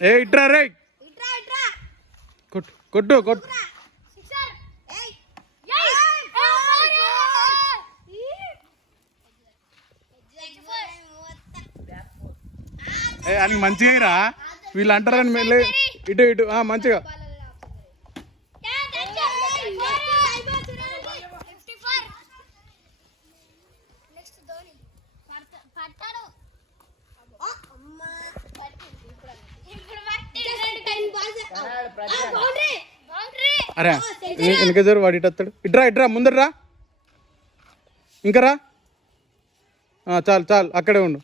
ఏ ఇట్రా రే కొట్టు కొట్టు కొట్టు ఏ అని మంచిగా రా వీళ్ళు అంటారని మెల్లే ఇటు ఇటు మంచిగా అరే వెనక జరు వాడు ఇటు వస్తాడు ఇట్రా ఇట్రా ముందరా ఇంకా రా చాలు చాలు అక్కడే ఉండు